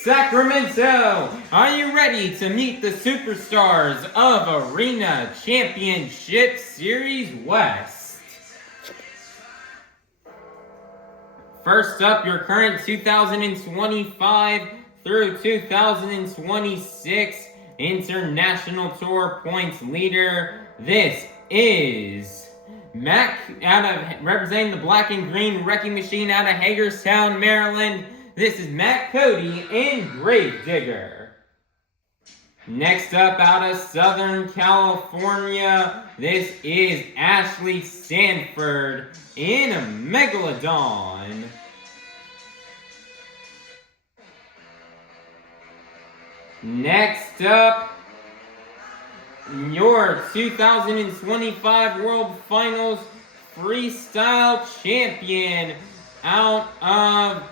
Sacramento, are you ready to meet the superstars of Arena Championship Series West? First up, your current 2025 through 2026 International Tour points leader. This is Mac, representing the black and green wrecking machine out of Hagerstown, Maryland. This is Matt Cody in Gravedigger. Next up, out of Southern California, this is Ashley Sanford in Megalodon. Next up, your 2025 World Finals Freestyle Champion out of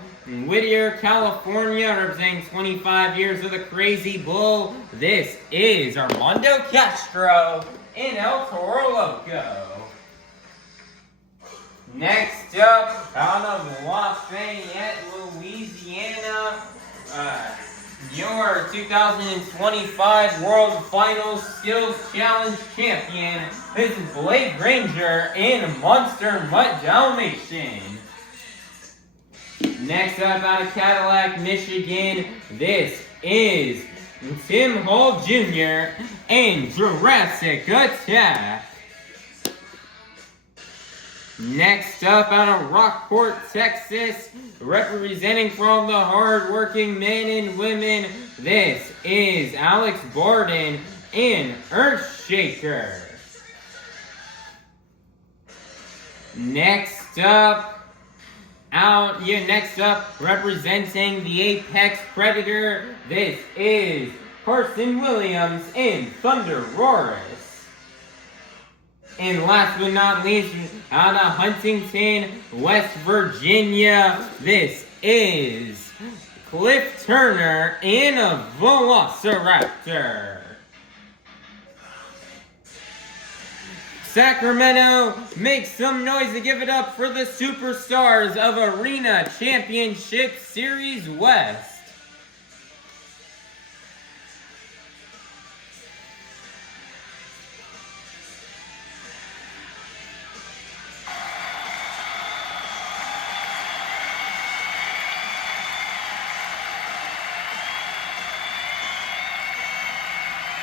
Whittier, California, representing 25 years of the Crazy Bull. This is Armando Castro in El Toro Loco. Next up, out of Lafayette, Louisiana, your 2025 World Finals Skills Challenge Champion. This is Blake Granger in Monster Mutt Dalmatian. Next up, out of Cadillac, Michigan, this is Tim Hall Jr. in Jurassic Attack. Next up, out of Rockport, Texas, representing from the hard-working men and women, this is Alex Bardin in Earthshaker. Next up, representing the Apex Predator, this is Carson Williams in ThunderRoarus. And last but not least, out of Huntington, West Virginia, this is Cliff Turner in a Velociraptor. Sacramento, make some noise to give it up for the superstars of Arena Championship Series West.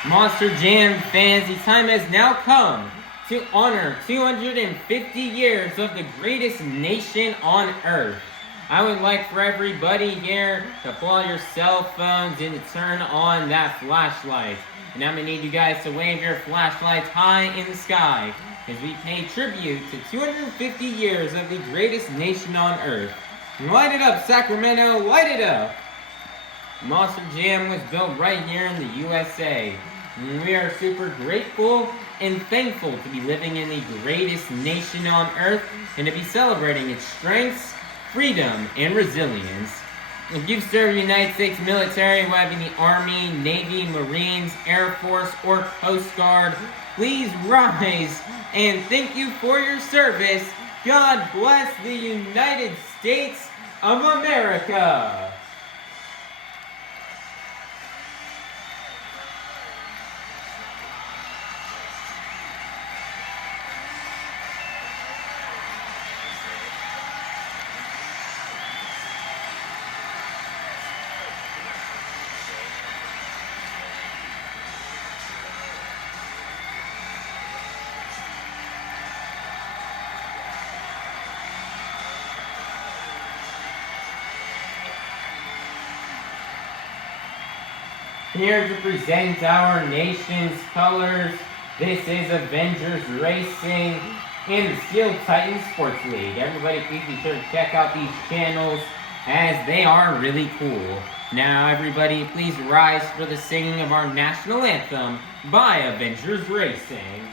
Monster Jam fans, the time has now come to honor 250 years of the greatest nation on Earth. I would like for everybody here to pull out your cell phones and to turn on that flashlight. And I'm going to need you guys to wave your flashlights high in the sky as we pay tribute to 250 years of the greatest nation on Earth. Light it up, Sacramento, light it up! Monster Jam was built right here in the USA. And we are super grateful and thankful to be living in the greatest nation on Earth and to be celebrating its strengths, freedom, and resilience. If you've served the United States military, whether in the Army, Navy, Marines, Air Force, or Coast Guard, please rise and thank you for your service. God bless the United States of America. Here to present our nation's colors, this is Avengers Racing and the Steel Titan Sports League. Everybody please be sure to check out these channels as they are really cool. Now everybody please rise for the singing of our national anthem by Avengers Racing.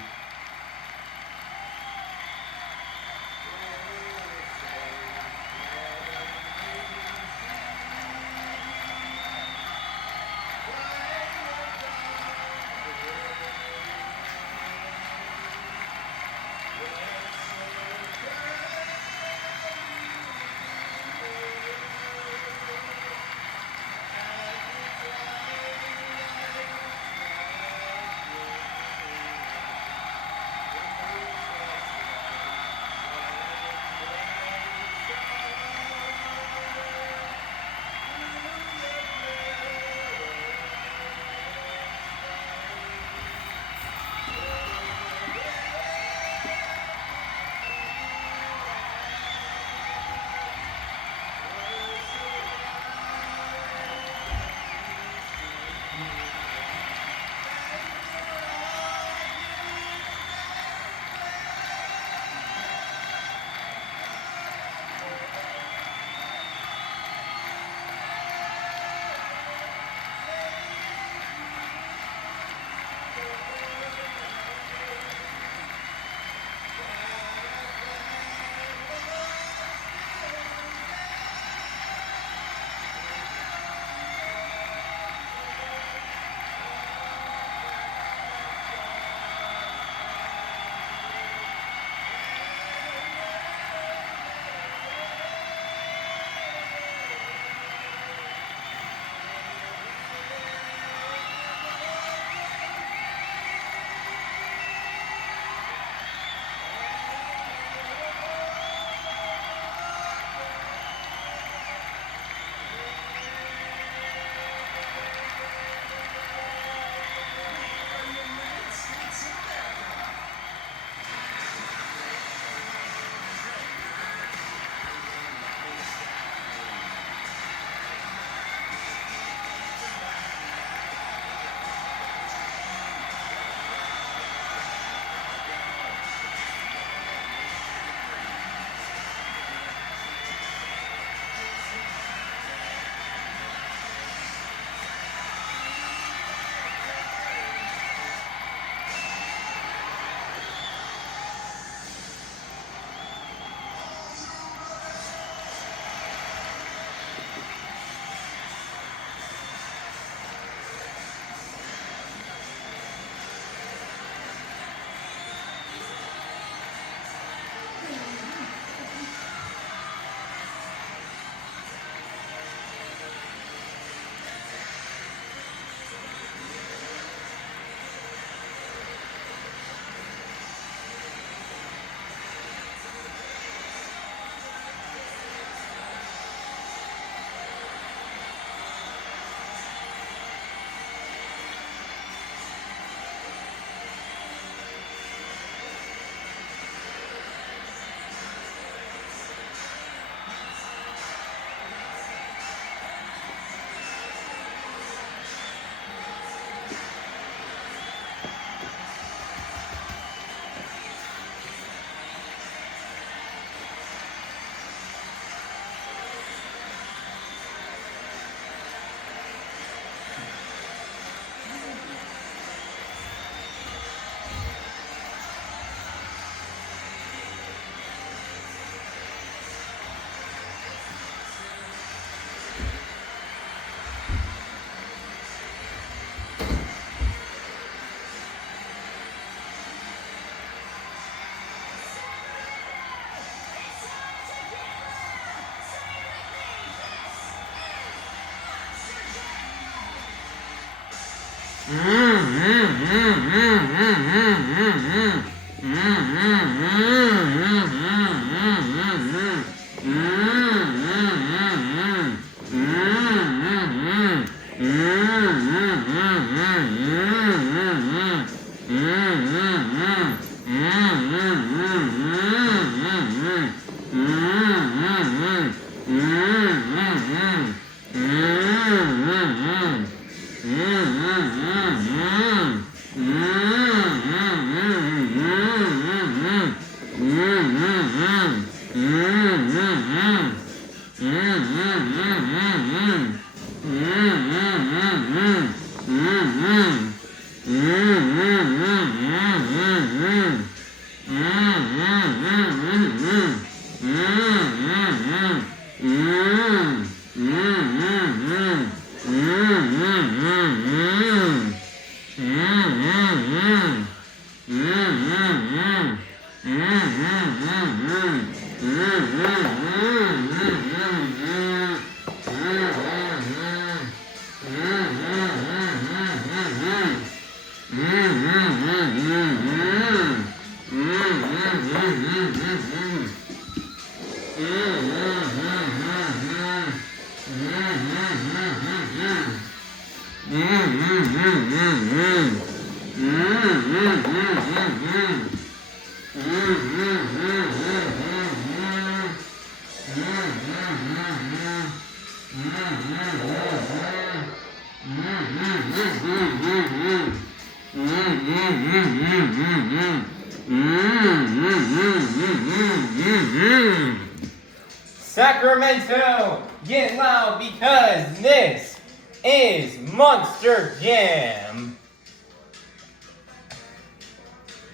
Sacramento, get loud because this is Monster Jam.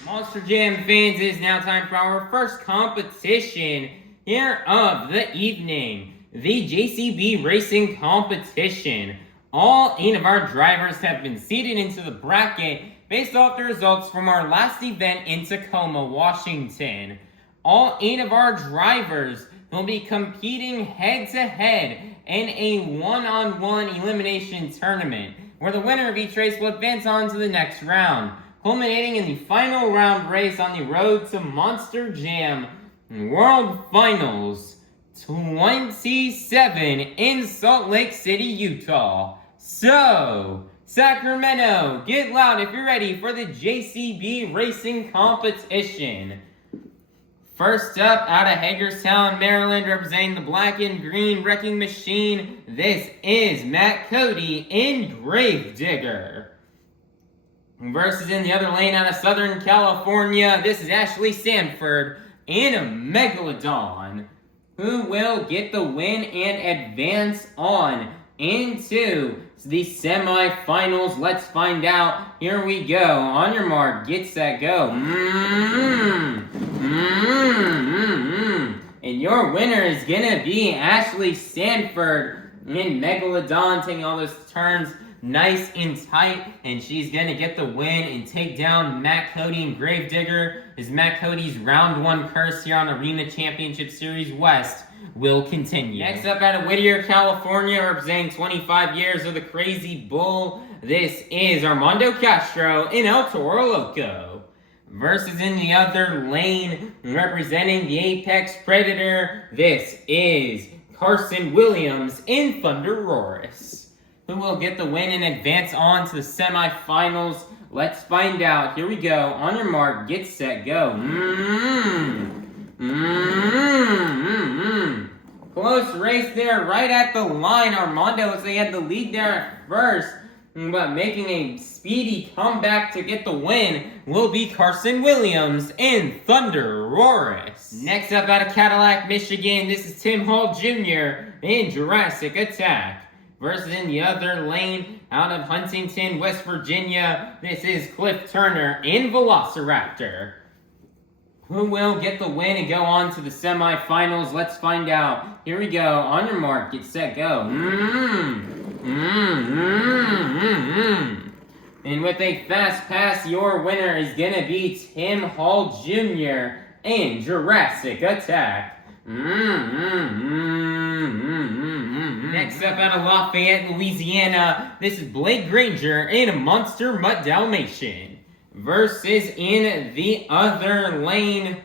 Monster Jam fans, it is now time for our first competition here of the evening, the JCB Racing Competition. All 8 of our drivers have been seeded into the bracket based off the results from our last event in Tacoma, Washington. All 8 of our drivers will be competing head-to-head in a one-on-one elimination tournament, where the winner of each race will advance on to the next round, culminating in the final round race on the road to Monster Jam World Finals 27 in Salt Lake City, Utah. So, Sacramento, get loud if you're ready for the JCB Racing Competition. First up, out of Hagerstown, Maryland, representing the black and green wrecking machine, this is Matt Cody in Gravedigger. Versus in the other lane, out of Southern California, this is Ashley Sanford in Megalodon, who will get the win and advance on into the semifinals. Let's find out. Here we go. On your mark, get set, go. And your winner is gonna be Ashley Sanford in Megalodon, taking all those turns nice and tight, and she's gonna get the win and take down Matt Cody and Gravedigger, as Matt Cody's round 1 curse here on Arena Championship Series West will continue. Next up, out of Whittier, California, representing 25 years of the Crazy Bull, this is Armando Castro in El Toro Loco. Versus in the other lane, representing the Apex Predator, this is Carson Williams in ThunderRoarus, who will get the win and advance on to the semifinals. Let's find out. Here we go. On your mark, get set, go. Close race there, right at the line. Armando, as they had the lead there at first, but making a speedy comeback to get the win will be Carson Williams in ThunderRoarus. Next up, out of Cadillac, Michigan, this is Tim Hall Jr. in Jurassic Attack. Versus in the other lane, out of Huntington, West Virginia, this is Cliff Turner in Velociraptor, who will get the win and go on to the semifinals. Let's find out. Here we go. On your mark, get set, go. And with a fast pass, your winner is going to be Tim Hall Jr. in Jurassic Attack. Next up, out of Lafayette, Louisiana, this is Blake Granger in a Monster Mutt Dalmatian. Versus in the other lane,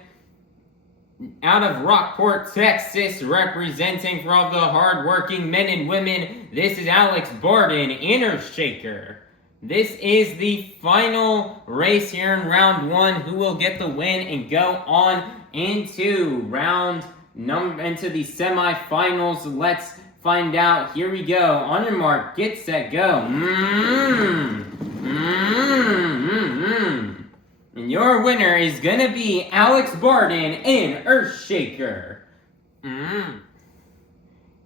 out of Rockport, Texas, representing for all the hard-working men and women, this is Alex Bardin in Earthshaker. This is the final race here in round 1. Who will get the win and go on into the semifinals? Let's find out. Here we go. On your mark, get set, go. And your winner is gonna be Alex Bardin in Earthshaker.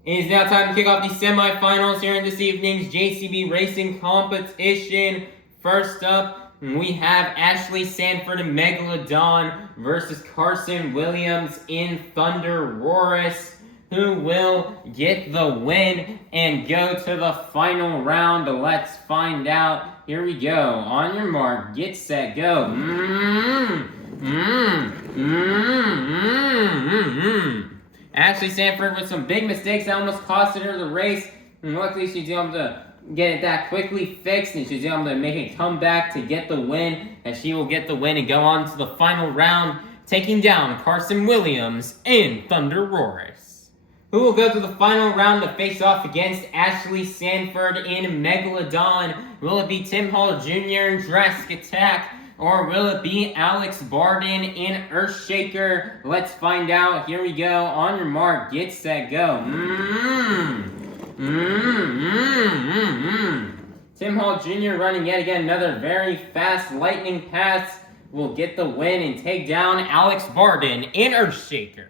It is now time to kick off the semifinals here in this evening's JCB Racing Competition. First up, we have Ashley Sanford and Megalodon versus Carson Williams in ThunderRoarus. Who will get the win and go to the final round? Let's find out. Here we go. On your mark, get set, go. Ashley Sanford with some big mistakes that almost costed her the race. And luckily she's able to get it that quickly fixed, and she's able to make a comeback to get the win. And she will get the win and go on to the final round, taking down Carson Williams in ThunderRoarus. Who will go to the final round to face off against Ashley Sanford in Megalodon? Will it be Tim Hall Jr. in Jurassic Attack? Or will it be Alex Bardin in Earthshaker? Let's find out. Here we go. On your mark, get set, go. Tim Hall Jr. running yet again another very fast lightning pass. Will get the win and take down Alex Bardin in Earthshaker.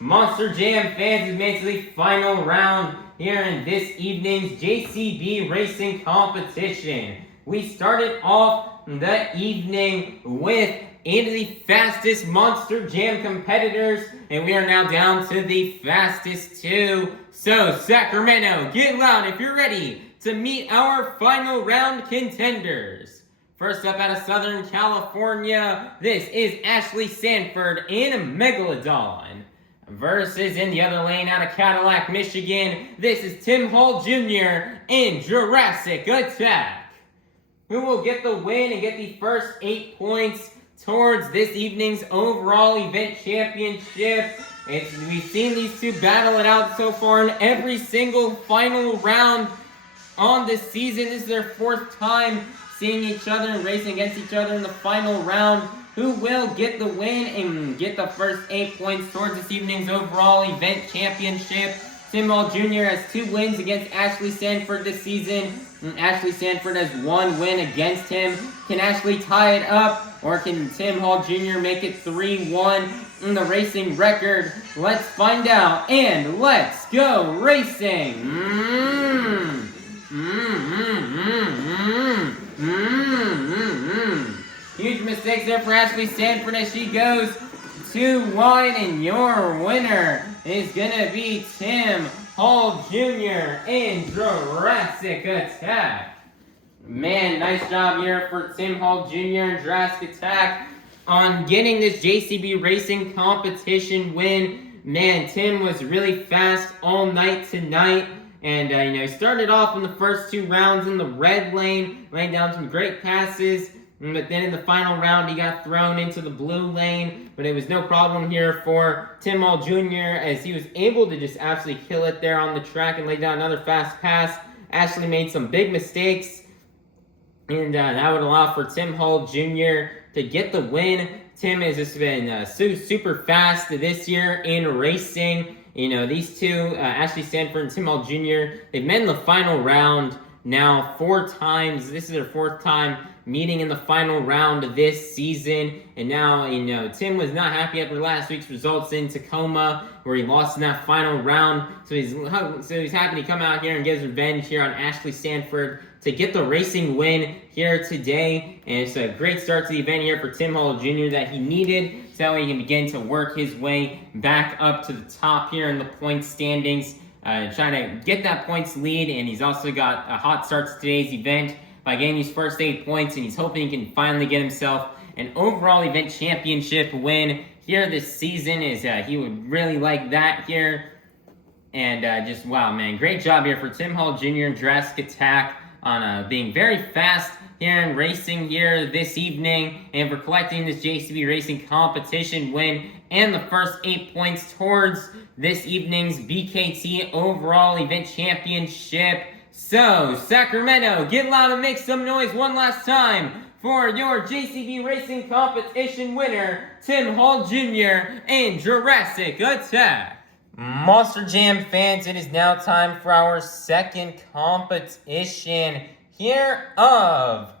Monster Jam fans, we've made to the final round here in this evening's JCB Racing Competition. We started off the evening with 8 of the fastest Monster Jam competitors, and we are now down to the fastest 2. So, Sacramento, get loud if you're ready to meet our final round contenders. First up out of Southern California, this is Ashley Sanford in Megalodon. Versus in the other lane out of Cadillac, Michigan, this is Tim Hall Jr. in Jurassic Attack. Who will get the win and get the first 8 points towards this evening's overall event championship? We've seen these two battle it out so far in every single final round on this season. This is their 4th time seeing each other and racing against each other in the final round. Who will get the win and get the first 8 points towards this evening's overall event championship? Tim Hall Jr. has 2 wins against Ashley Sanford this season, and Ashley Sanford has 1 win against him. Can Ashley tie it up, or can Tim Hall Jr. make it 3-1 in the racing record? Let's find out, and let's go racing! Huge mistakes there for Ashley Sanford as she goes 2 wide, and your winner is gonna be Tim Hall Jr. in Jurassic Attack. Man, nice job here for Tim Hall Jr. in Jurassic Attack on getting this JCB Racing Competition win. Man, Tim was really fast all night tonight. And, he started off in the first 2 rounds in the red lane, laying down some great passes. But then in the final round, he got thrown into the blue lane. But it was no problem here for Tim Hall Jr. as he was able to just absolutely kill it there on the track and lay down another fast pass. Ashley made some big mistakes. And that would allow for Tim Hall Jr. to get the win. Tim has just been super fast this year in racing. These two, Ashley Sanford and Tim Hall Jr., they've met in the final round now 4 times. This is their 4th time meeting in the final round of this season. And now, Tim was not happy after last week's results in Tacoma, where he lost in that final round. So he's happy to come out here and get his revenge here on Ashley Sanford to get the racing win here today. And it's a great start to the event here for Tim Hall Jr. that he needed to tell he can begin to work his way back up to the top here in the point standings, trying to get that points lead, and he's also got a hot start to today's event by getting these first 8 points, and he's hoping he can finally get himself an overall event championship win here this season. He would really like that here. And just, wow, man, great job here for Tim Hall Jr. and Jurassic Attack on being very fast here in racing here this evening, and for collecting this JCB Racing Competition win and the first 8 points towards this evening's BKT Overall Event Championship. So, Sacramento, get loud and make some noise one last time for your JCB Racing Competition winner, Tim Hall Jr. and Jurassic Attack. Monster Jam fans, it is now time for our second competition here of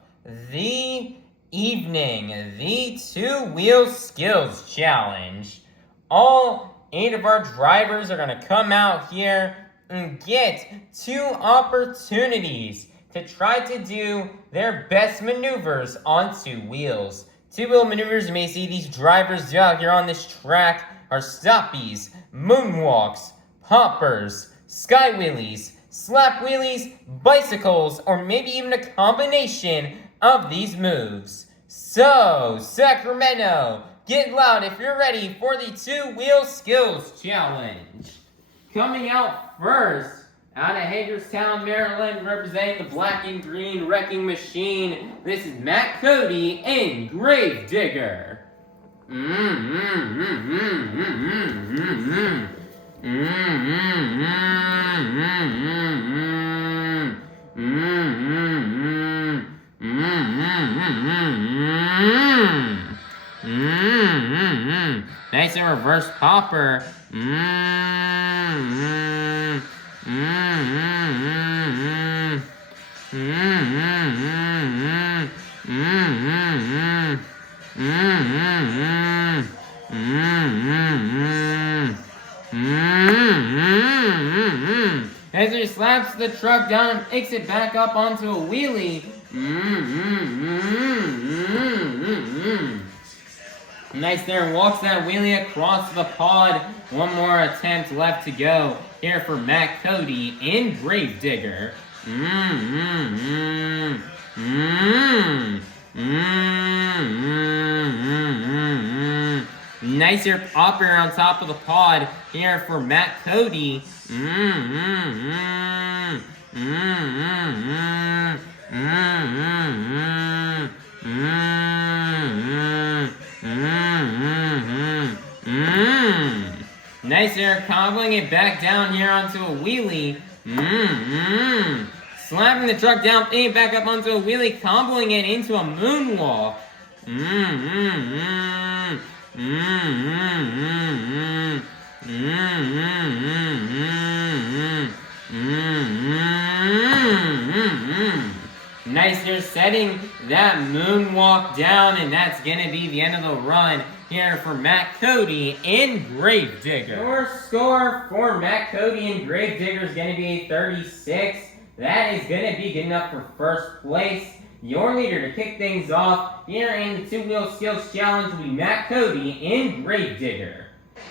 the evening, the Two-Wheel Skills Challenge. All 8 of our drivers are going to come out here and get 2 opportunities to try to do their best maneuvers on 2 wheels. 2-wheel maneuvers you may see these drivers do out here on this track are stoppies, moonwalks, poppers, sky wheelies, slap wheelies, bicycles, or maybe even a combination of these moves. So, Sacramento, get loud if you're ready for the Two-Wheel Skills Challenge. Coming out first, out of Hagerstown, Maryland, representing the black and green wrecking machine, this is Matt Cody and Gravedigger. Nice and reverse popper. As he slaps the truck down and picks it back up onto a wheelie. Nice there, and walks that wheelie across the pod. One more attempt left to go here for Matt Cody and Gravedigger. Nicer popper on top of the pod here for Matt Cody. Nice there, cobbling it back down here onto a wheelie. Slapping the truck down, putting it back up onto a wheelie, comboing it into a moonwalk. Nice, you're setting that moonwalk down, and that's gonna be the end of the run here for Matt Cody and Gravedigger. Your score for Matt Cody and Gravedigger is gonna be 36. That is gonna be good enough for first place. Your leader to kick things off here in the Two-Wheel Skills Challenge will be Matt Cody and Gravedigger.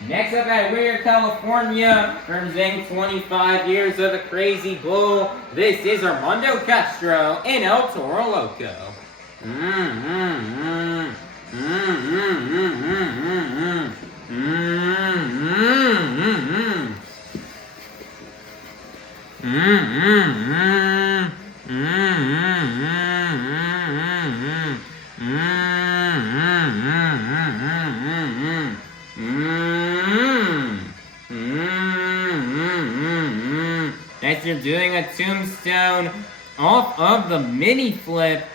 Next up at Weir, California, representing 25 years of the Crazy Bull, this is Armando Castro and El Toro Loco. As you're doing a tombstone off of the mini flip.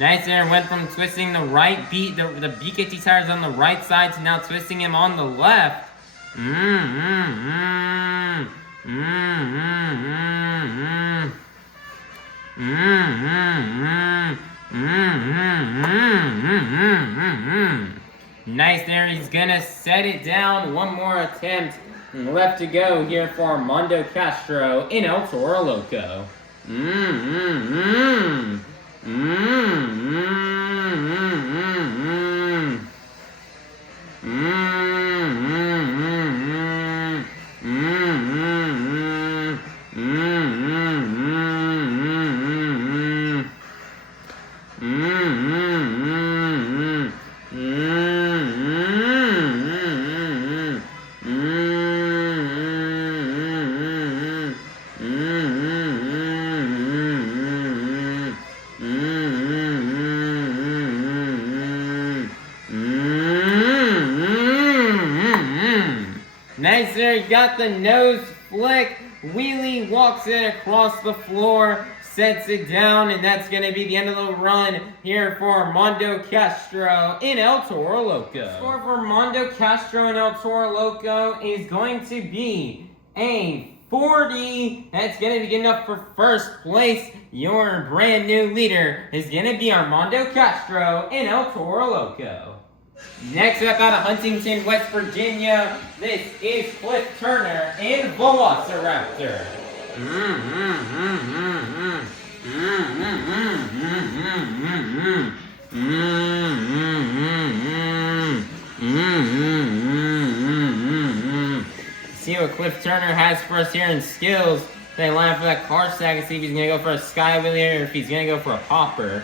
Nice there, went from twisting the right beat, the BKT tires on the right side to now twisting him on the left. Nice there, he's gonna set it down. One more attempt left to go here for Armando Castro in El Toro Loco. Nice there, he got the nose flick, wheelie, walks it across the floor, sets it down, and that's going to be the end of the run here for Armando Castro in El Toro Loco. Score for Armando Castro in El Toro Loco is going to be a 40. That's going to be good enough for first place. Your brand new leader is going to be Armando Castro in El Toro Loco. Next up out of Huntington, West Virginia, this is Cliff Turner in Velociraptor. See what Cliff Turner has for us here in skills. They line up for that car stack and see if he's going to go for a sky wheelie or if he's going to go for a popper.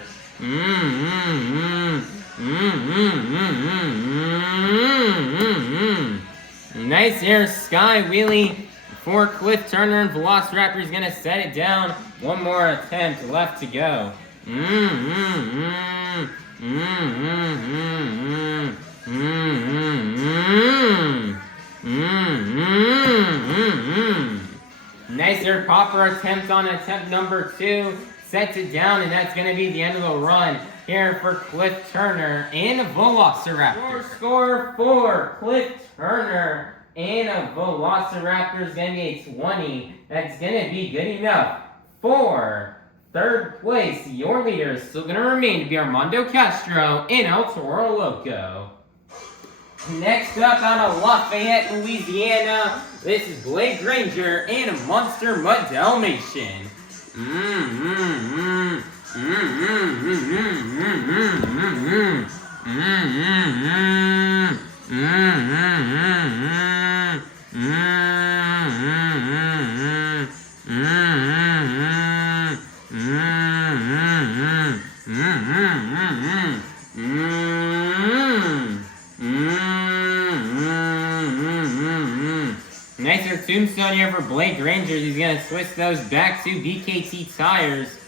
Nice air sky wheelie for Cliff Turner and Velociraptor. He's gonna set it down. One more attempt left to go. Nice air popper attempt on attempt number 2. Sets it down, and that's going to be the end of the run here for Cliff Turner and Velociraptor. Your score for Cliff Turner and Velociraptor is going to be a 20. That's going to be good enough for third place. Your leader is still going to remain to be Armando Castro in El Toro Loco. Next up out of Lafayette, Louisiana, this is Blake Granger and Monster Mutt Dalmatian. Nicer tombstone here for Blake Granger. He's going to switch those back to BKT tires.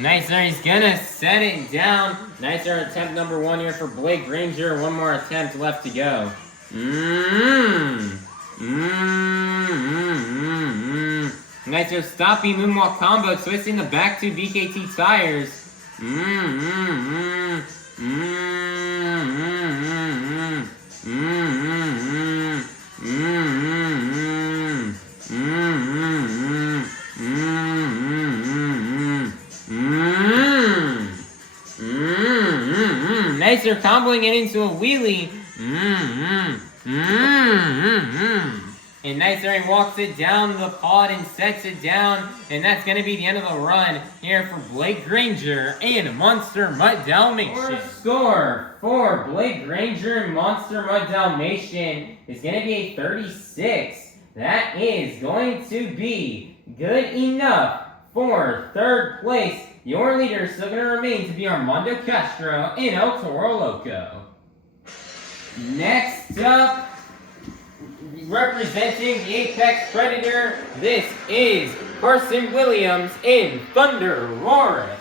Nicer, he's gonna set it down. Nicer attempt number 1 here for Blake Granger. One more attempt left to go. Nicer stopping moonwalk combo, twisting the back to BKT tires. Nicer comboing it into a wheelie. And Nicer walks it down the pod and sets it down. And that's going to be the end of the run here for Blake Granger and Monster Mutt Dalmatian. Score for Blake Granger and Monster Mutt Dalmatian is going to be a 36. That is going to be good enough for third place. Your leader is still going to remain to be Armando Castro in El Toro Loco. Next up, representing the Apex Predator, this is Carson Williams in ThunderRoarus.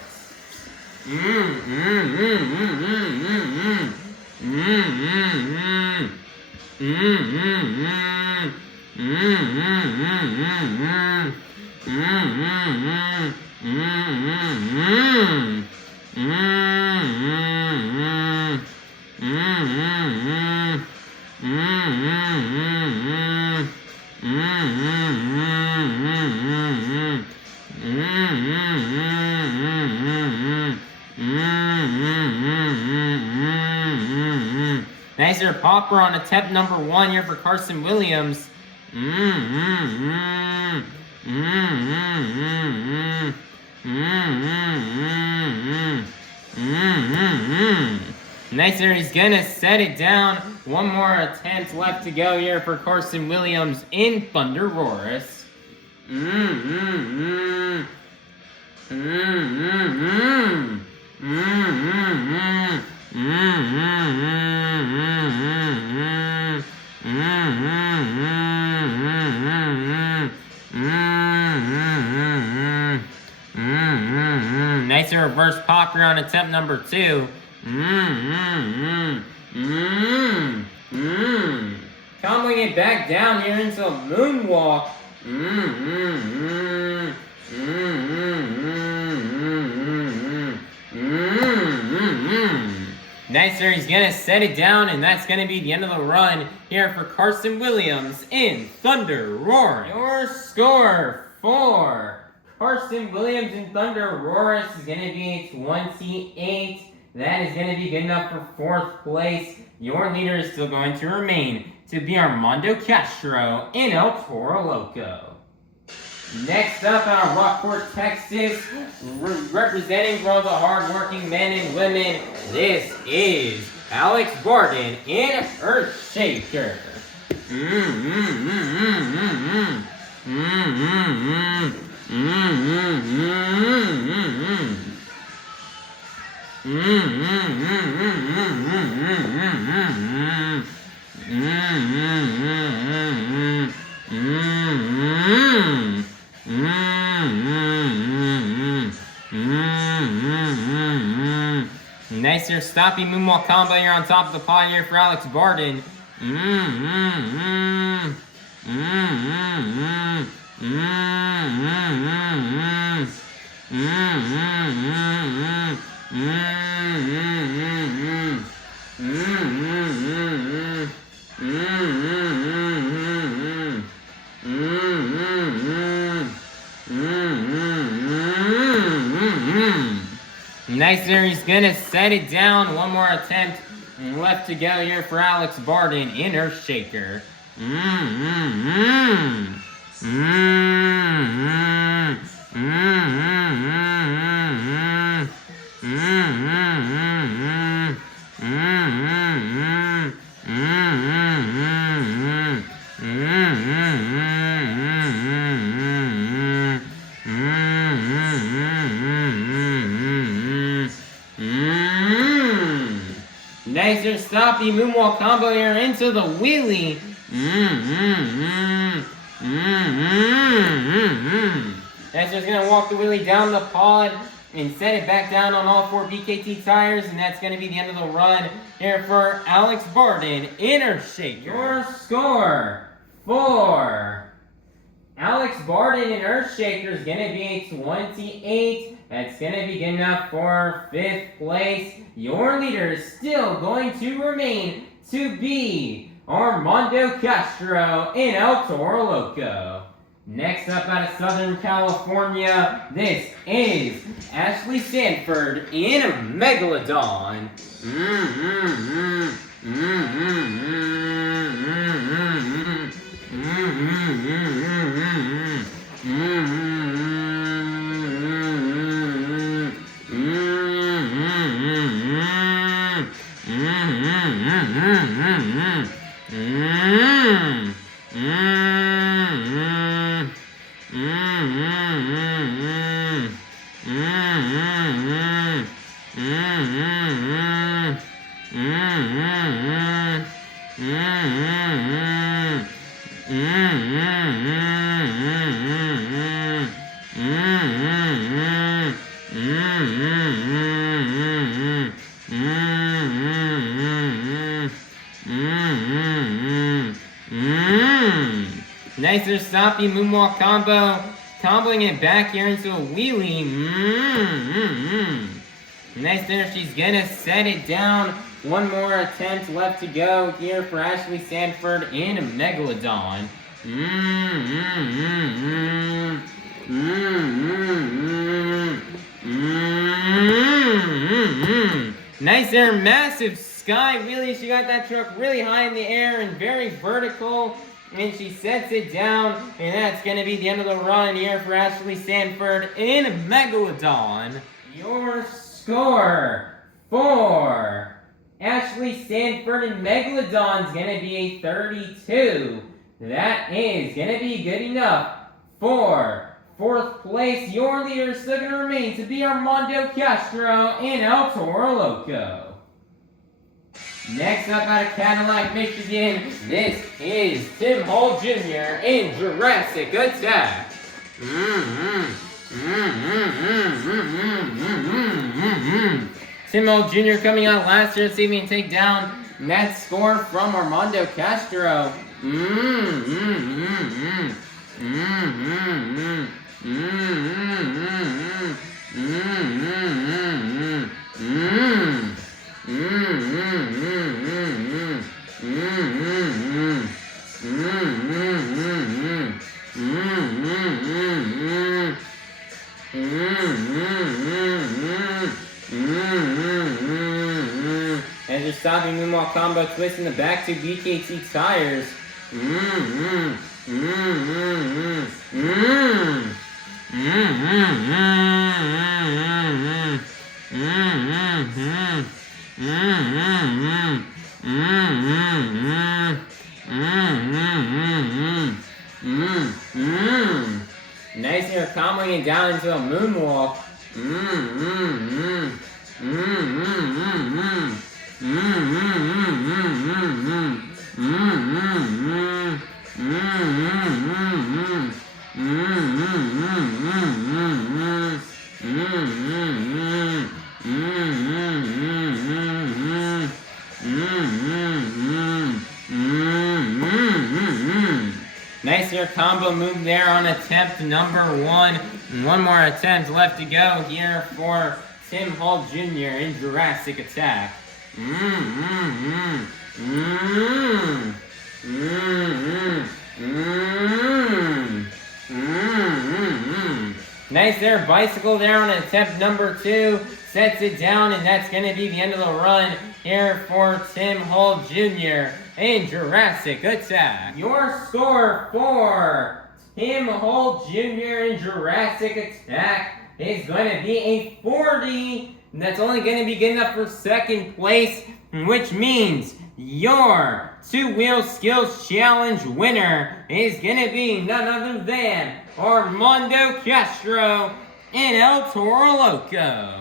Nice there, popper on attempt number 1 here for Carson Williams. Nice there, he's gonna set it down. One more attempt left to go here for Carson Williams in ThunderRoarus. Nice reverse popper on attempt number 2. Tumbling it back down here into a moonwalk. Nice there, he's gonna set it down, and that's gonna be the end of the run here for Carson Williams in ThunderRoarus. Your score for Carson Williams in ThunderRoarus is gonna be 28. That is gonna be good enough for 4th place. Your leader is still going to remain to be Armando Castro in El Toro Loco. Next up out of Rockport, Texas, representing for all the hard-working men and women, this is Alex Bardin in Earthshaker. Nice here, stopping moonwalk combo here on top of the pod here for Alex Bardin. Nice there, he's gonna set it down. One more attempt left to go here for Alex Bardin in Earthshaker. Nice there, stoppy moonwalk combo here into the wheelie. Nice there's gonna walk the wheelie down the pod and set it back down on all 4 BKT tires, and that's gonna be the end of the run here for Alex Bardin in Earthshaker. Your score for Alex Bardin in Earthshaker is gonna be 28. That's going to be good enough for 5th place. Your leader is still going to remain to be Armando Castro in El Toro Loco. Next up out of Southern California, this is Ashley Sanford in Megalodon. Nice there, stoppy moonwalk combo. Comboing it back here into a wheelie. Nice there, she's gonna set it down. One more attempt left to go here for Ashley Sanford in a Megalodon. Nice there, massive sky wheelie. She got that truck really high in the air and very vertical. And she sets it down, and that's going to be the end of the run here for Ashley Sanford in Megalodon. Your score for Ashley Sanford in Megalodon is going to be a 32. That is going to be good enough for 4th place. Your leader is still going to remain to be Armando Castro in El Toro Loco. Next up out of Cadillac, Michigan, this is Tim Hall Jr. in Jurassic Attack. Tim Hall Jr. coming out last year, see if we can take down that score from Armando Castro. As you're stopping moonwalk combo, twisting the back to BKT tires. Nice here, comboing it down into a moonwalk. Nice here, combo move there on attempt number 1. And one more attempt left to go here for Tim Hall Jr. in Jurassic Attack. Nice there, bicycle there on attempt number 2. Sets it down, and that's going to be the end of the run here for Tim Hall Jr. in Jurassic Attack. Your score for Tim Hall Jr. in Jurassic Attack is going to be a 40. And that's only going to be good enough for 2nd place, which means your 2-Wheel Skills Challenge winner is going to be none other than Armando Castro in El Toro Loco.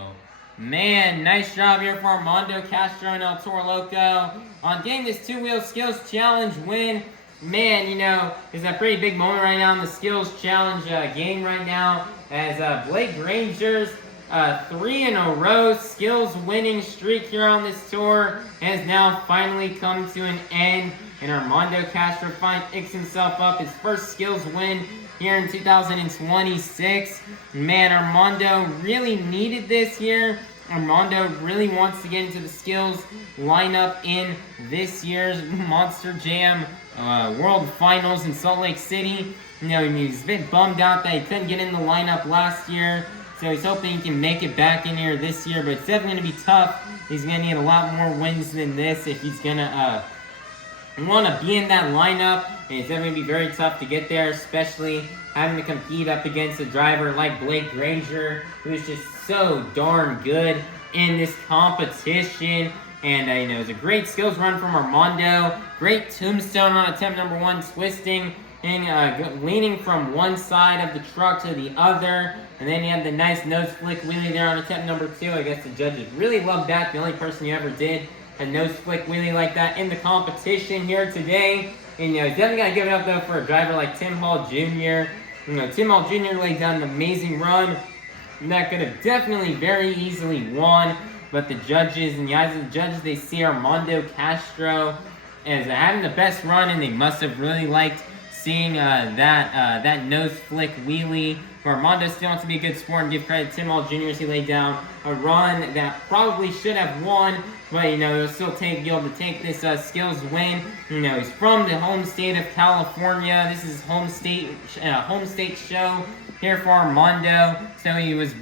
Man, nice job here for Armando Castro and El Toro Loco on getting this 2-Wheel Skills Challenge win. Man, you know, it's a pretty big moment right now in the Skills Challenge game right now, as Blake Granger's 3-in-a-row skills winning streak here on this tour has now finally come to an end, and Armando Castro finally picks himself up his first skills win here in 2026. Man, Armando really needed this here. Armando really wants to get into the skills lineup in this year's Monster Jam World Finals in Salt Lake City. You know, he's a bit bummed out that he couldn't get in the lineup last year, so he's hoping he can make it back in here this year, but it's definitely going to be tough. He's going to need a lot more wins than this if he's going to want to be in that lineup, and it's definitely going to be very tough to get there, especially having to compete up against a driver like Blake Granger, who's just so darn good in this competition. And you know, it's a great skills run from Armando. Great tombstone on attempt number 1, twisting and leaning from one side of the truck to the other. And then you had the nice nose flick wheelie there on attempt number 2. I guess the judges really loved that. The only person who ever did a nose flick wheelie like that in the competition here today. And you know, definitely got to give it up though for a driver like Tim Hall Jr. You know, Tim Hall Jr. laid down an amazing run that could have definitely very easily won. but the judges, in the eyes of the judges, they see Armando Castro as having the best run, and they must have really liked seeing that nose flick wheelie. Armando still wants to be a good sport and give credit to Tim Hall Jr. as he laid down a run that probably should have won, but you know, he'll still be able to take this skills win. You know, he's from the home state of California. This is home state show here for Armando. So he's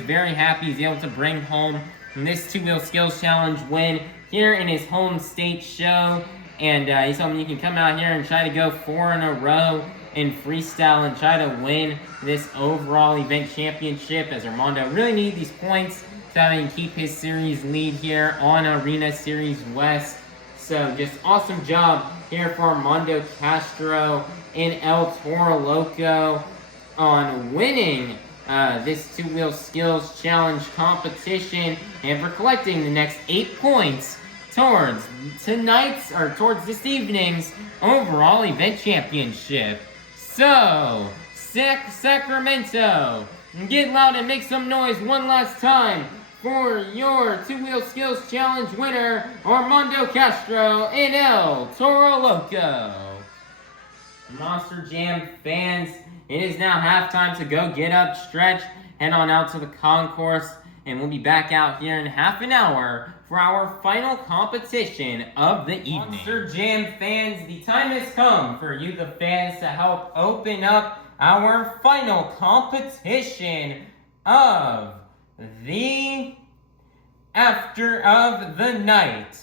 very happy he's able to bring home this two-wheel skills challenge win here in his home state show. And he's hoping you can come out here and try to go 4 in a row in freestyle and try to win this overall event championship, as Armando really needs these points so that he can keep his series lead here on Arena Series West. So just awesome job here for Armando Castro in El Toro Loco on winning this two-wheel skills challenge competition and for collecting the next 8 points towards this evening's overall event championship. So, Sacramento, get loud and make some noise one last time for your two-wheel skills challenge winner, Armando Castro in El Toro Loco. Monster Jam fans, it is now halftime, so go get up, stretch, head on out to the concourse, and we'll be back out here in half an hour for our final competition of the evening. Monster Jam fans, the time has come for you, the fans, to help open up our final competition of the night.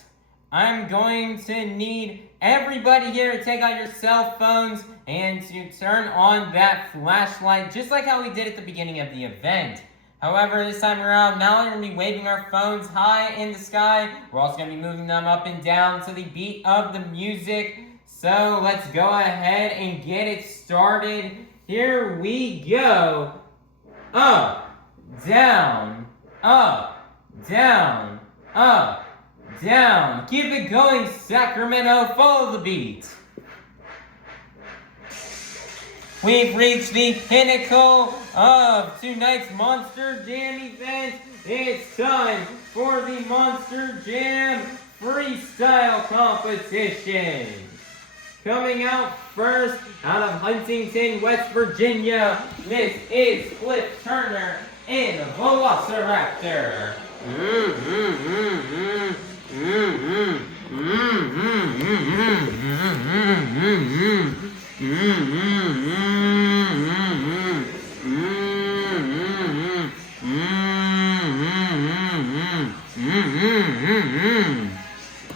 I'm going to need everybody here to take out your cell phones and to turn on that flashlight, just like how we did at the beginning of the event. However, this time around, not only are we going to be waving our phones high in the sky, we're also going to be moving them up and down to the beat of the music. So let's go ahead and get it started. Here we go. Up, down, up, down, up, down. Keep it going, Sacramento. Follow the beat. We've reached the pinnacle of tonight's Monster Jam event. It's time for the Monster Jam Freestyle Competition. Coming out first, out of Huntington, West Virginia, this is Cliff Turner in Velociraptor.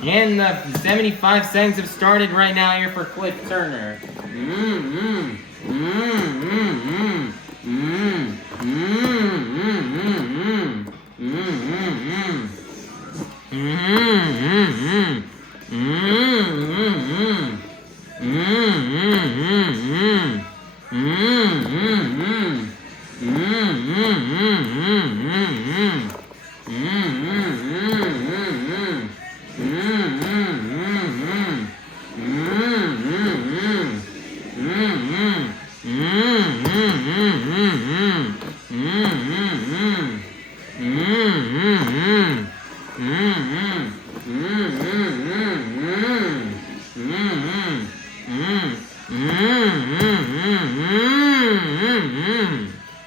And the 75 seconds have started right now here for Cliff Turner.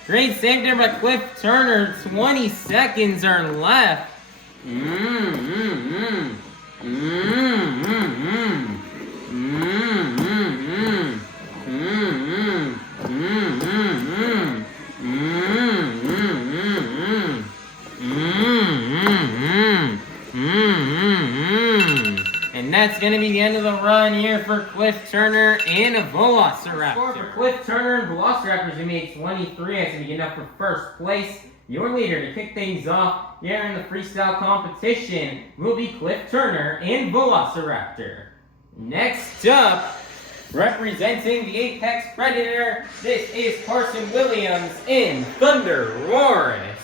Great save there by Cliff Turner. 20 seconds are left. And that's going to be the end of the run here for Cliff Turner and Velociraptor. Score for Cliff Turner and Velociraptor is going to be 23 as we get up for first place. Your leader to kick things off here in the freestyle competition will be Cliff Turner and Velociraptor. Next up, representing the Apex Predator, this is Carson Williams in ThunderRoarus.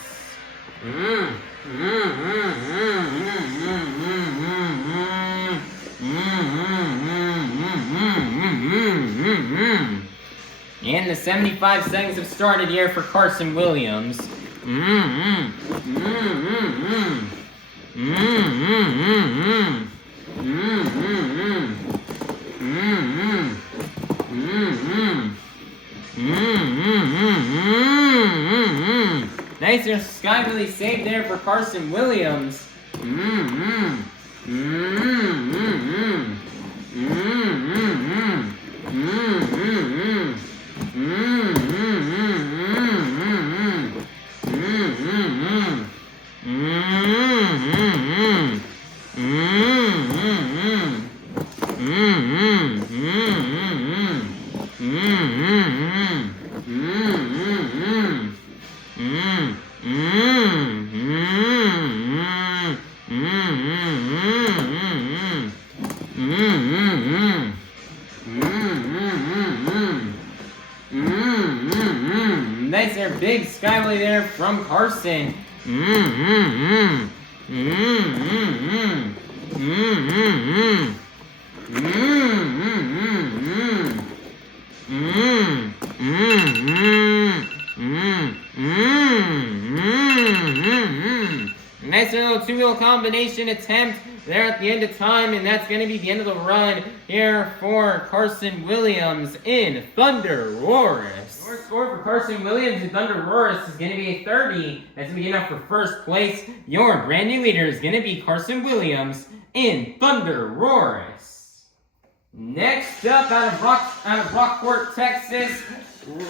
And the 75 seconds have started here for Carson Williams. Nice or sky really saved there for Carson Williams. Nice there, big skyway there from Carson. Nice little two-wheel combination attempt there at the end of time, and that's going to be the end of the run here for Carson Williams in ThunderRoarus. Your score for Carson Williams in ThunderRoarus is going to be a 30. That's going to be enough for first place. Your brand new leader is going to be Carson Williams in ThunderRoarus. Next up, out of Rockport, Texas,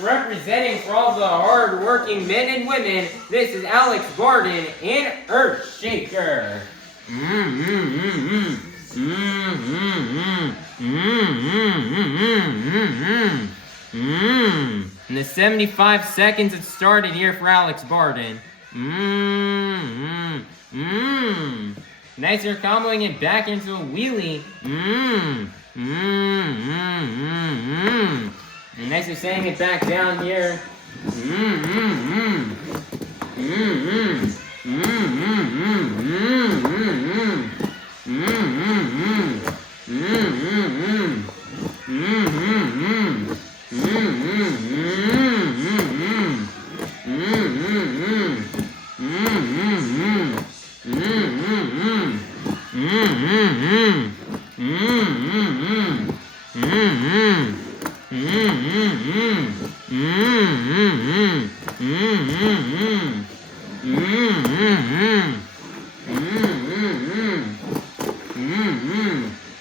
representing for all the hard-working men and women, this is Alex Bardin in Earthshaker. And the 75 seconds have started here for Alex Bardin. Nice, you're comboing it back into a wheelie. And nice, you're sending it back down here.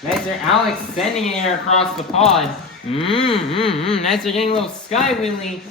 Nice there, Alex sending it here across the pod. Nice, they're getting a little sky wheelie.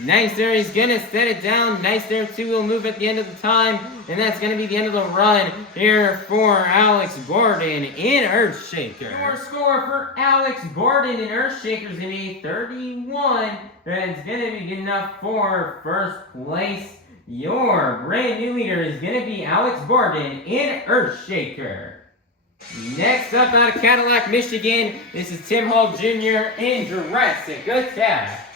Nice there, he's gonna set it down. Nice there, two-wheel move at the end of the time. And that's gonna be the end of the run here for Alex Bardin in Earthshaker. Your score for Alex Bardin in Earthshaker is gonna be 31. That's gonna be good enough for first place. Your brand new leader is gonna be Alex Bardin in Earthshaker. Next up, out of Cadillac, Michigan, this is Tim Hall Jr. in Jurassic Attack.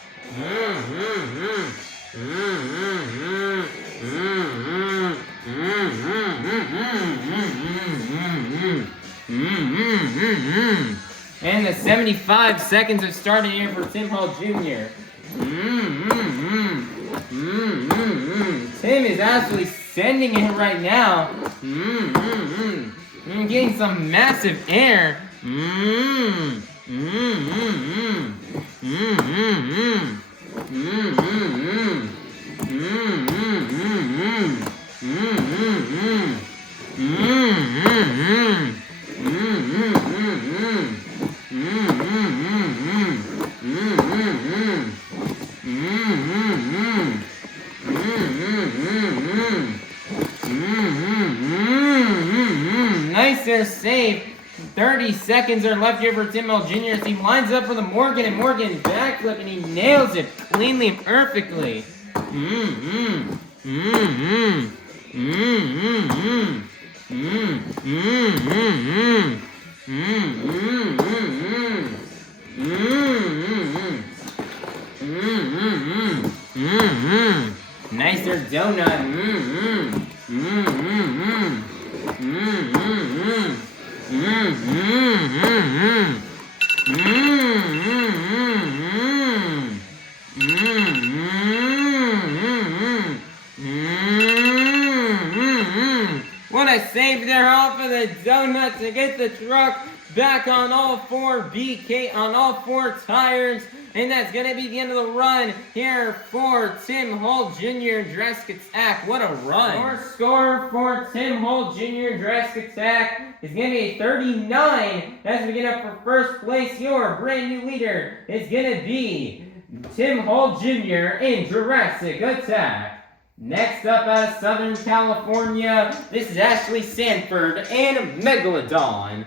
And the 75 seconds have started here for Tim Hall Jr. Tim is absolutely sending it right now. Getting some massive air. Nice there, save. 30 seconds are left here for Tim Hall Jr. as he lines up for the Morgan, and Morgan backflip, and he nails it cleanly and perfectly. Nicer donut. What a save there off of the donut to get the truck back on all four tires. And that's going to be the end of the run here for Tim Hall Jr. Jurassic Attack. What a run. Your score for Tim Hall Jr. Jurassic Attack is going to be a 39. As we get up for first place, your brand new leader is going to be Tim Hall Jr. in Jurassic Attack. Next up out of Southern California, this is Ashley Sanford and Megalodon.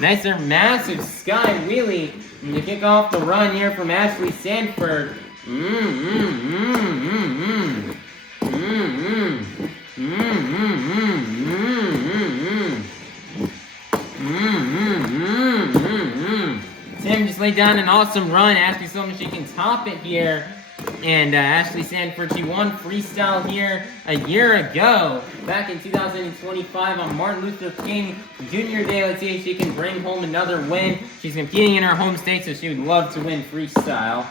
Nice or massive sky wheelie to kick off the run here from Ashley Sanford. Tim just laid down an awesome run. Ashley so much she can top it here. And Ashley Sanford, she won freestyle here a year ago, back in 2025 on Martin Luther King Jr. Day. Let's see if she can bring home another win. She's competing in her home state, so she would love to win freestyle.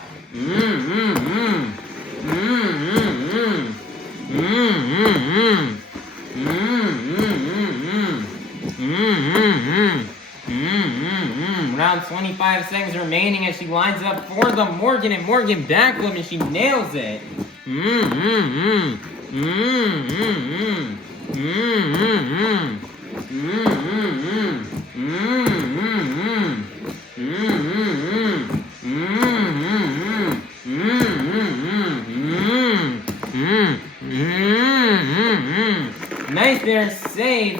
Around 25 seconds remaining as she lines up for the Morgan and Morgan backflip, and she nails it. Nice there, save.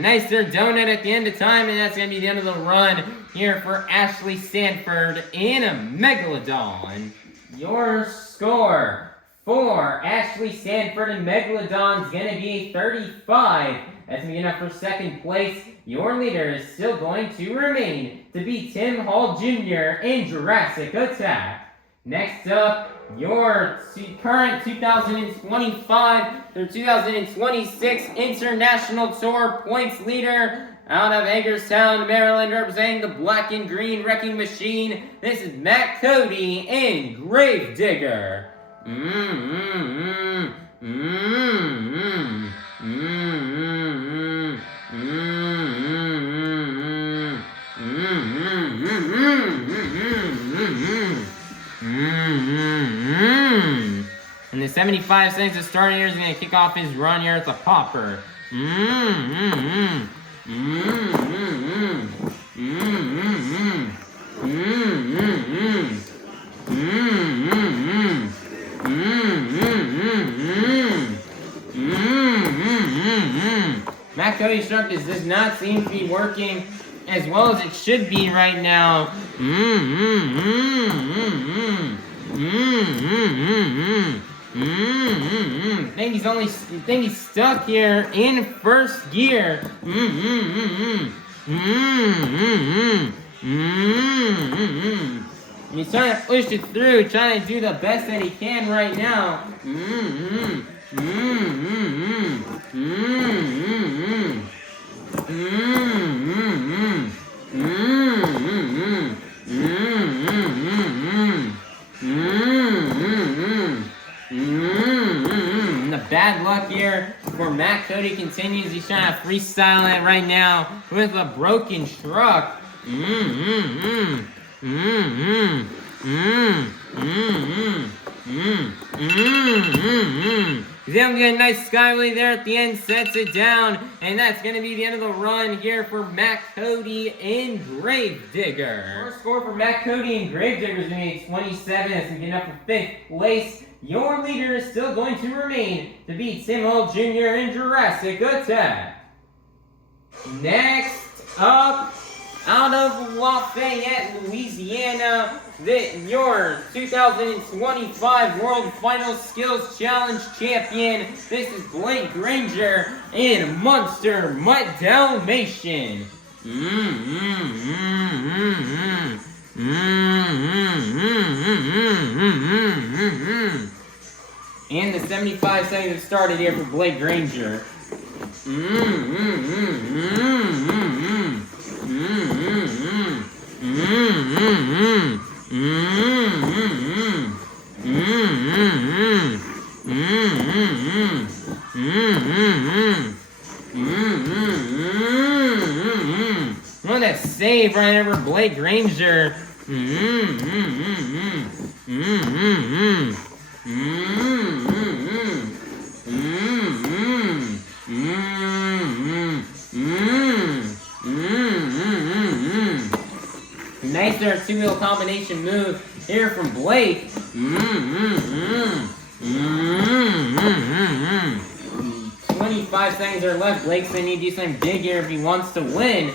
Nice there, donut at the end of time, and that's going to be the end of the run here for Ashley Sanford in a Megalodon. Your score for Ashley Sanford and Megalodon is going to be 35. As we get up for second place, your leader is still going to remain to be Tim Hall Jr. in Jurassic Attack. Next up, your current 2025 through 2026 International Tour points leader out of Hagerstown, Maryland, representing the Black and Green Wrecking Machine. This is Matt Cody in Gravedigger. And the 75 seconds of starting here is going to kick off his run here at the popper. Matt Cody's truck does not seem to be working as well as it should be right now. I think he's stuck here in first gear. He's trying to push it through, trying to do the best that he can right now. The bad luck here for Matt Cody continues. He's trying to freestyle it right now with a broken truck. He's able to get a nice skyway there at the end, sets it down, and that's going to be the end of the run here for Matt Cody in Gravedigger. Our score for Matt Cody in Gravedigger is going to be 27 as we get up for 5th place. Your leader is still going to remain to be Tim Hall Jr. in Jurassic Attack. Next up out of Lafayette, Louisiana, your 2025 World Final Skills Challenge champion. This is Blake Granger in Monster Mutt Dalmatian. And the 75 seconds have started here for Blake Granger. What a save right there for Blake Granger. Nice there, two-wheel combination move here from Blake. 25 seconds are left. Blake's gonna need to do something big here if he wants to win.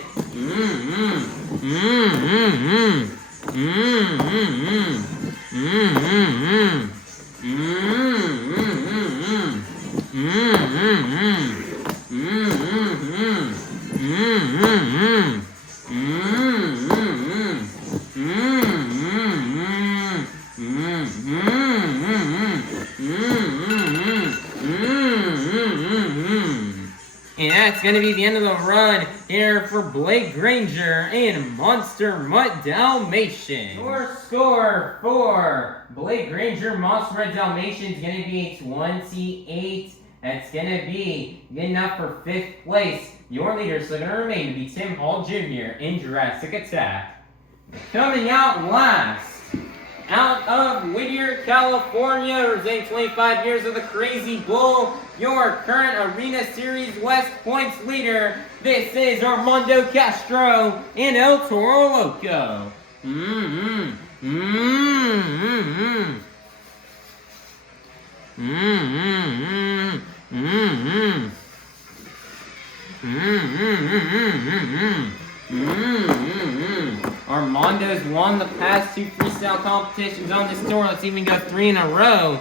And that's going to be the end of the run here for Blake Granger in Monster Mutt Dalmatian. Your score for Blake Granger Monster Mutt Dalmatian is going to be 28. That's going to be good enough for 5th place. Your leaders are going to remain to be Tim Hall Jr. in Jurassic Attack. Coming out last, out of Whittier, California, representing 25 years of the Crazy Bull, your current Arena Series West points leader. This is Armando Castro in El Toro Loco. Armando's won the past 2 freestyle competitions on this tour. Let's even go 3 in a row.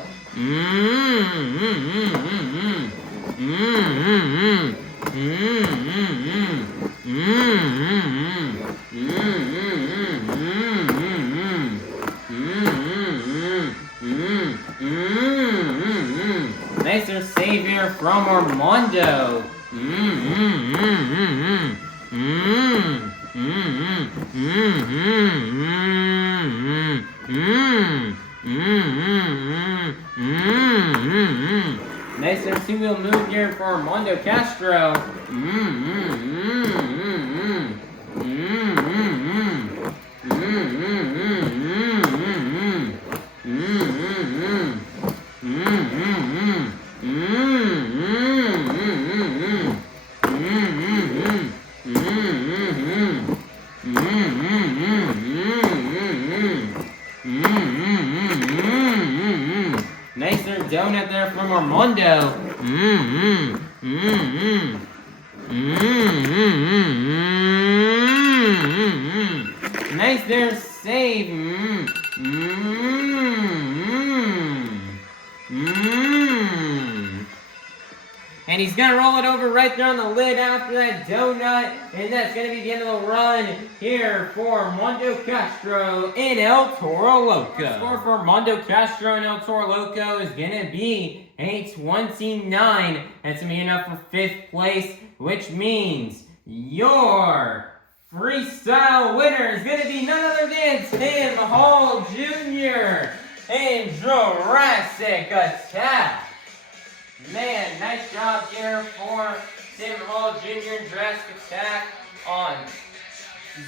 Nicer save here from Armando. Nice there, two-wheel move here for Armando Castro. Nicer donut there from Armando. Nice there save. And he's going to roll it over right there on the lid after that donut. And that's going to be the end of the run here for Armando Castro in El Toro Loco. The score for Armando Castro in El Toro Loco is going to be a 29. That's going to be enough for 5th place, which means your freestyle winner is going to be none other than Tim Hall Jr. in Jurassic Attack. Man, nice job here for Tim Hall Jr. in Jurassic Attack on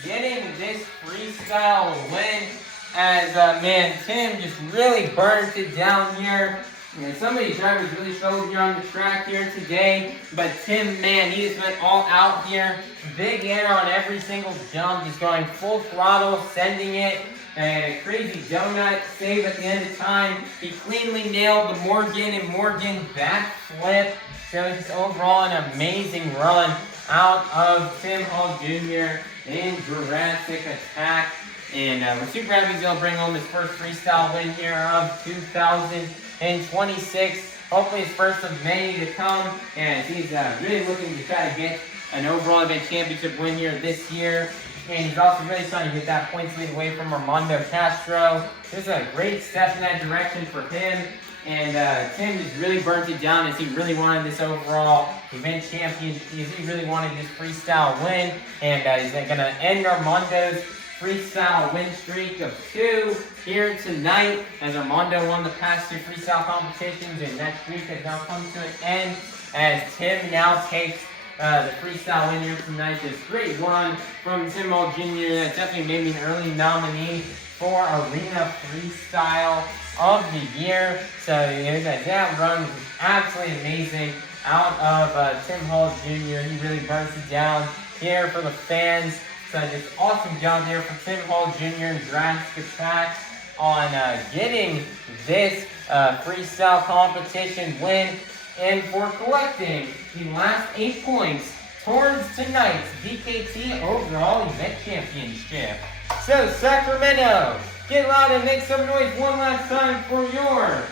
getting this freestyle win. As, man, Tim just really burnt it down here. And some of these drivers really struggled here on the track here today. But Tim, man, he just went all out here. Big air on every single jump. Just going full throttle, sending it. And a crazy donut save at the end of time. He cleanly nailed the Morgan and Morgan backflip. So it's overall an amazing run out of Tim Hall Jr. in Jurassic Attack. And we're super happy he's going to bring home his first freestyle win here of 2026. Hopefully his first of many to come. And he's really looking to try to get an overall event championship win here this year. And he's also really trying to get that points lead away from Armando Castro. This is a great step in that direction for him. And Tim just really burnt it down as he really wanted this overall event championship. He really wanted this freestyle win. And he's going to end Armando's freestyle win streak of 2 here tonight, as Armando won the past 2 freestyle competitions, and that streak has now come to an end as Tim now takes the freestyle win here tonight. This great run from Tim Hall Jr. that definitely made me an early nominee for Arena Freestyle of the Year. So that run was absolutely amazing out of Tim Hall Jr. He really burns it down here for the fans. So just awesome job there for Tim Hall Jr. and Jurassic Attack on getting this freestyle competition win and for collecting the last 8 points towards tonight's BKT overall event championship. So Sacramento, get loud and make some noise one last time for your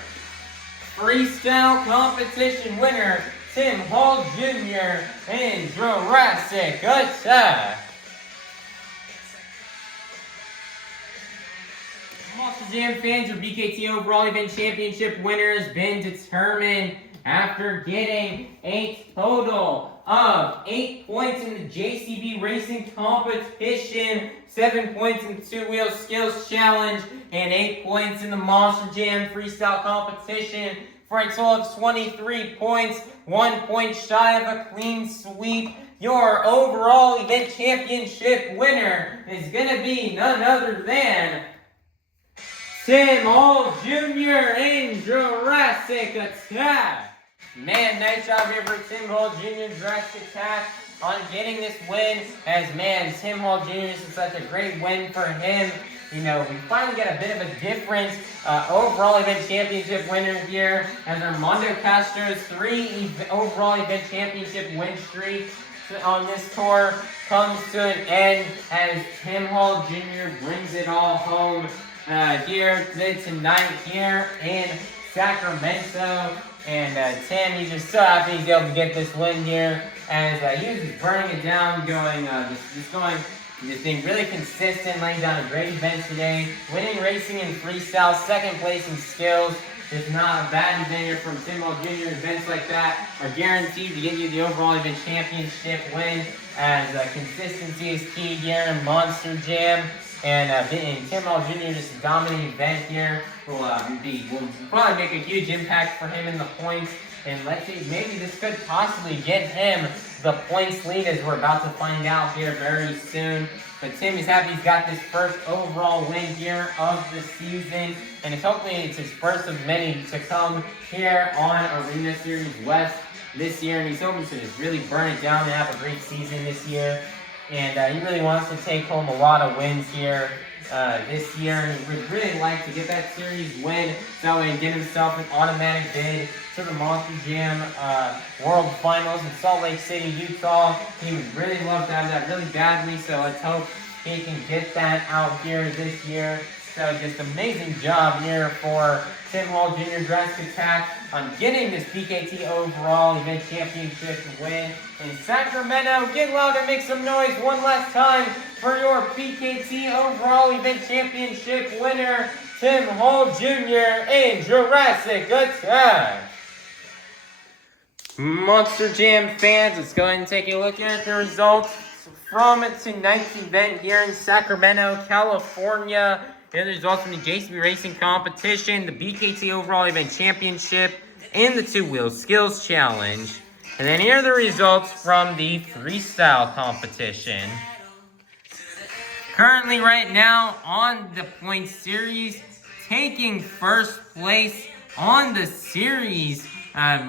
freestyle competition winner, Tim Hall Jr. and Jurassic Attack. Monster Jam fans, your BKT overall event championship winner has been determined after getting a total of 8 points in the JCB Racing Competition, 7 points in the 2-Wheel Skills Challenge, and 8 points in the Monster Jam Freestyle Competition, for a total of 23 points, 1 point shy of a clean sweep. Your overall event championship winner is going to be none other than Tim Hall Jr. in Jurassic Attack. Man, nice job here for Tim Hall Jr. Jurassic Attack on getting this win. As man, Tim Hall Jr. is such a great win for him. You know, we finally get a bit of a different overall event championship winner here, as Armando Castro's 3 overall event championship win streak on this tour comes to an end as Tim Hall Jr. brings it all home here tonight here in Sacramento. And Tim, he's just so happy he's able to get this win here, as he was just burning it down, just being really consistent, laying down a great event today, winning racing and freestyle, 2nd place in skills. It's not a bad event here from Tim Hall Jr. Events like that are guaranteed to get you the overall event championship win, as consistency is key here in Monster Jam. And Tim Hall Jr. just a dominant event here will probably make a huge impact for him in the points. And let's see, maybe this could possibly get him the points lead, as we're about to find out here very soon. But Tim is happy he's got this first overall win here of the season, and hopefully it's his first of many to come here on Arena Series West this year. And he's hoping to just really burn it down and have a great season this year. And he really wants to take home a lot of wins here this year. And he would really like to get that series win so he can get himself an automatic bid to the Monster Jam World Finals in Salt Lake City, Utah. He would really love to have that really badly, so let's hope he can get that out here this year. So just amazing job here for Tim Hall Jr. Jurassic Attack on getting this BKT overall event championship win in Sacramento. Get loud and make some noise one last time for your BKT overall event championship winner, Tim Hall Jr. in Jurassic Attack. Monster Jam fans, let's go ahead and take a look at the results from tonight's event here in Sacramento, California. Here are the results from the JCB Racing Competition, the BKT Overall Event Championship, and the 2-Wheel Skills Challenge. And then here are the results from the Freestyle Competition. Currently right now on the points series, taking first place on the series,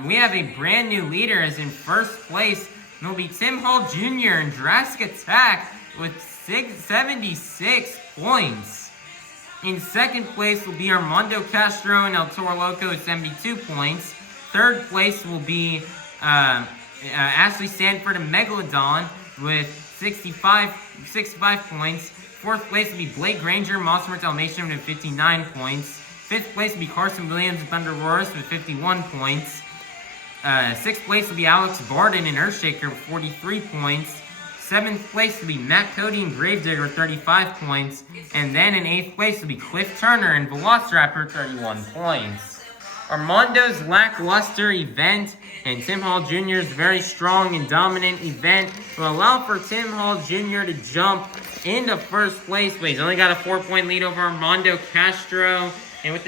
we have a brand new leader, as in first place will be Tim Hall Jr. in Jurassic Attack with 76 points. In 2nd place will be Armando Castro and Toro Loco with 72 points. 3rd place will be Ashley Sanford and Megalodon with 65 points. Fourth place would be Blake Granger, Monster Dalmatian with 59 points. Fifth place would be Carson Williams and ThunderRoarus with 51 points. Sixth place would be Alex Bardin and Earthshaker with 43 points. Seventh place would be Matt Cody and Gravedigger with 35 points. And then in eighth place would be Cliff Turner and Velociraptor 31 points. Armando's lackluster event and Tim Hall Jr.'s very strong and dominant event will allow for Tim Hall Jr. to jump into first place, but he's only got a 4-point lead over Armando Castro. And with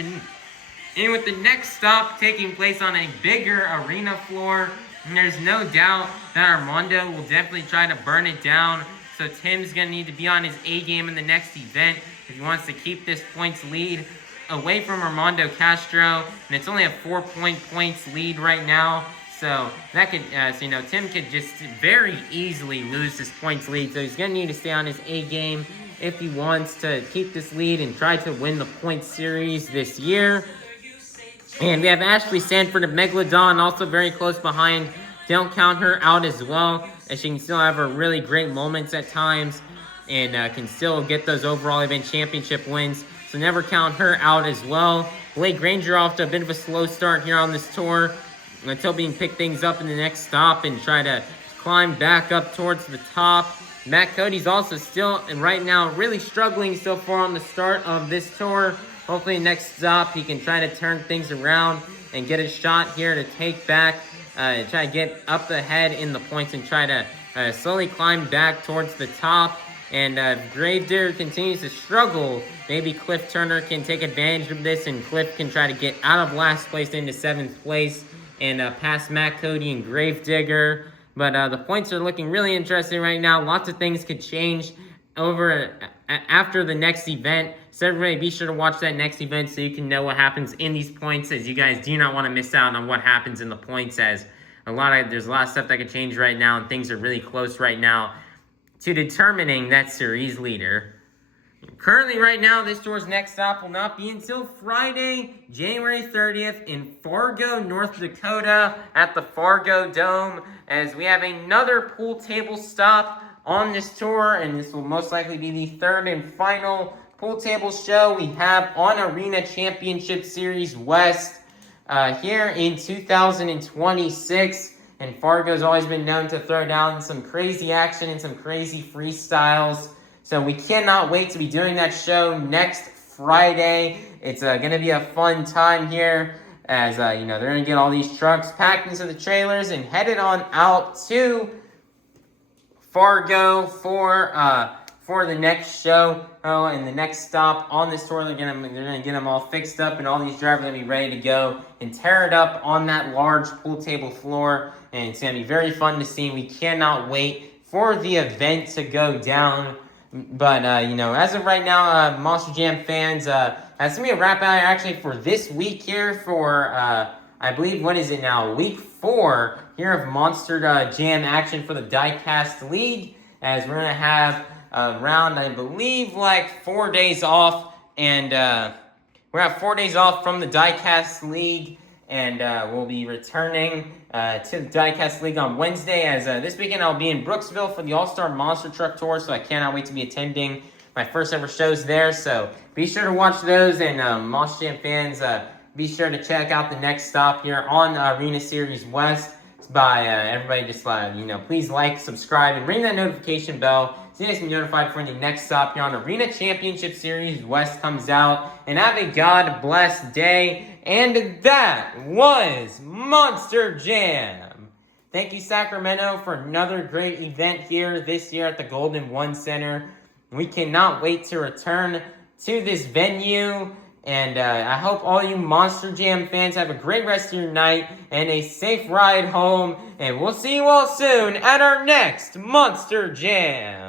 the next stop taking place on a bigger arena floor, there's no doubt that Armando will definitely try to burn it down. So Tim's going to need to be on his A game in the next event if he wants to keep this points lead away from Armando Castro. And it's only a 4-points lead right now. So that could, Tim could just very easily lose this points lead. So he's going to need to stay on his A game if he wants to keep this lead and try to win the points series this year. And we have Ashley Sanford of Megalodon also very close behind. Don't count her out as well, as she can still have her really great moments at times and can still get those overall event championship wins. So never count her out as well. Blake Granger off to a bit of a slow start here on this tour until being pick things up in the next stop and try to climb back up towards the top. Matt Cody's also still, and right now, really struggling so far on the start of this tour. Hopefully next stop he can try to turn things around and get a shot here to take back, try to get up ahead in the points and try to slowly climb back towards the top. And Gravedigger continues to struggle. Maybe Cliff Turner can take advantage of this and Cliff can try to get out of last place into 7th place and pass Matt Cody and Gravedigger. But the points are looking really interesting right now. Lots of things could change over after the next event. So everybody be sure to watch that next event so you can know what happens in these points, as you guys do not want to miss out on what happens in the points, as there's a lot of stuff that could change right now and things are really close right now to determining that series leader. Currently right now, this tour's next stop will not be until Friday, January 30th in Fargo, North Dakota at the Fargo Dome, as we have another pool table stop on this tour, and this will most likely be the third and final pool table show we have on Arena Championship Series West here in 2026. And Fargo's always been known to throw down some crazy action and some crazy freestyles. So we cannot wait to be doing that show next Friday. It's going to be a fun time here, as they're going to get all these trucks packed into the trailers and headed on out to Fargo for the next show. And the next stop on this tour, they're gonna get them all fixed up, and all these drivers are gonna be ready to go and tear it up on that large pool table floor. And it's gonna be very fun to see. We cannot wait for the event to go down. But as of right now, Monster Jam fans, that's gonna be a wrap out actually for this week here for I believe, what is it now? Week 4 here of Monster Jam action for the Diecast League, as we're gonna have around, I believe, like 4 days off, and we're at 4 days off from the Diecast League, and we'll be returning to the Diecast League on Wednesday, as this weekend I'll be in Brooksville for the All-Star Monster Truck Tour, so I cannot wait to be attending my first ever shows there. So be sure to watch those, and Monster Jam fans, be sure to check out the next stop here on Arena Series West. By everybody, just please like, subscribe, and ring that notification bell so you guys can be notified when the next stop here on Arena Championship Series West comes out. And have a God bless day. And that was Monster Jam. Thank you, Sacramento, for another great event here this year at the Golden One Center. We cannot wait to return to this venue. And I hope all you Monster Jam fans have a great rest of your night and a safe ride home. And we'll see you all soon at our next Monster Jam.